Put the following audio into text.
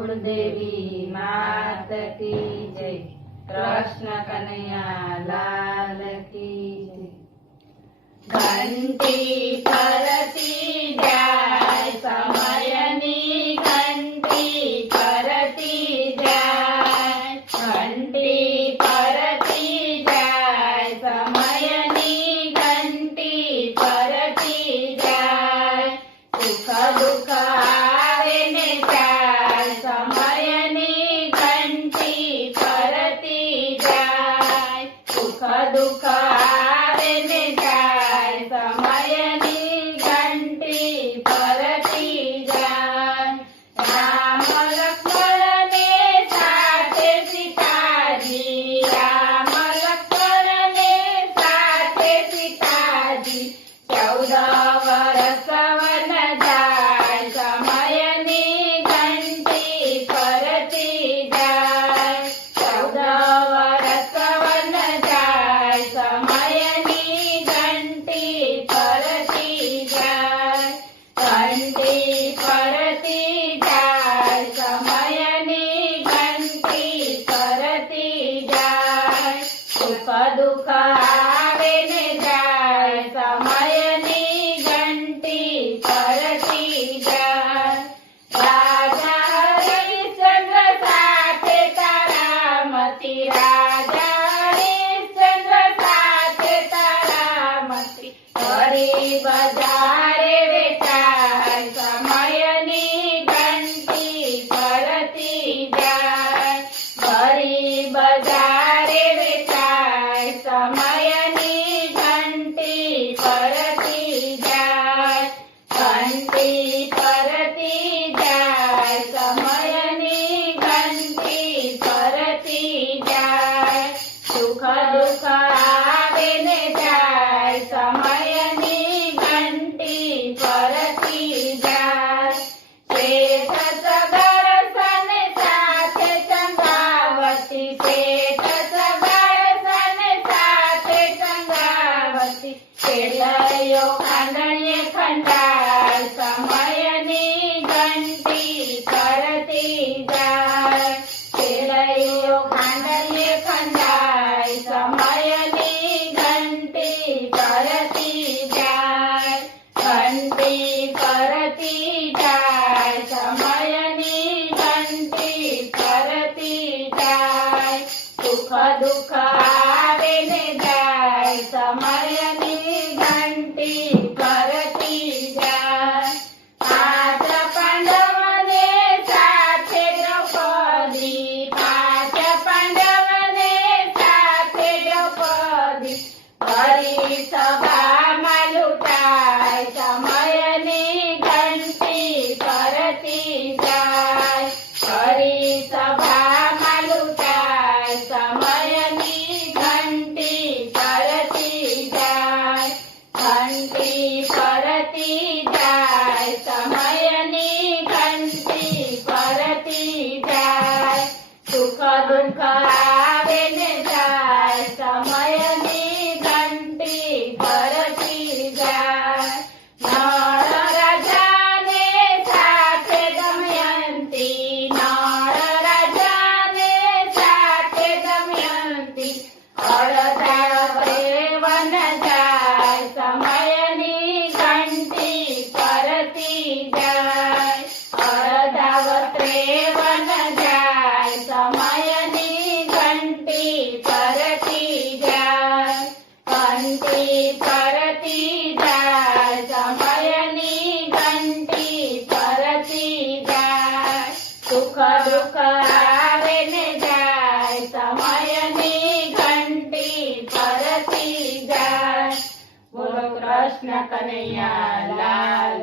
कुलदेवी मात की जय। कृष्ण कन्हैया लाल की जय। घंटी फरती जाय समयनी घंटी फरती जाय। घंटी फरती जाय समयनी घंटी फरती जाय। सुख दुख आवे ने जाय समयनी घंटी फरती जाय। सुख दुख आवे ने जाय समयनी घंटी फरती जाय। राम लक्ष्मण ने साथे सीताजी। राम लक्ष्मण ने साथे सीताजी। 14 वर्ष वन जाय समयनी घंटी फरती जाय। 14 वर्ष वन जाय समयनी घंटी फरती जाय। घंटी फरती जाय समयनी घंटी फरती जाय। सुख दुख आवे ने जाय समयनी घंटी फरती जाय। राजा हरिश्चंद्र साथे तारामती। राजा हरिश्चंद्र साथे तारामती। हरी बजारे वेचाय समयनी घंटी फरती जाय। हरी बजारे वेचाय समयनी घंटी फरती जाय। घंटी फरती जाय समयनी घंटी फरती जाय। सुख दुख आवे ने जाय समयनी घंटी फरती जाय। श्रेष्ठ सगळ सन साथे संगावती। श्रेष्ठ सगळ सन साथे संगावती। खेलयो खांडण्ये खंडाळ समयनी घंटी फरती जाय। खेलयो खांडण्ये खंडाळ समयनी घंटी फरती जाय। घंटी फरती जाय समयनी घंटी फरती जाय। सुख दुख आवे ने जाय समयनी घंटी फरती जाय। 5 पांडवने साथे द्रौपदी। 5 पांडवने साथे द्रौपदी। हरी सभा लुटाय समयनी घंटी फरती जाय। हरी सभा लुटाय समयनी घंटी फरती जाय। घंटी फरती जाय समयनी घंटी फरती जाय। सुख दुख आवे ने जाय समयनी घंटी फरती जाय। नळ राजाने साथे दमयंती। नळ राजाने साथे दमयंती। 18 वन जाय समयनी घंटी फरती जाय। 18 वन जाय समयनी घंटी फरती जाय। घंटी फरती जाय समयनी घंटी फरती जाय। सुख दुख आवे ने जाय समयनी घंटी फरती जाय। बोलो कृष्ण कन्हैया लाल।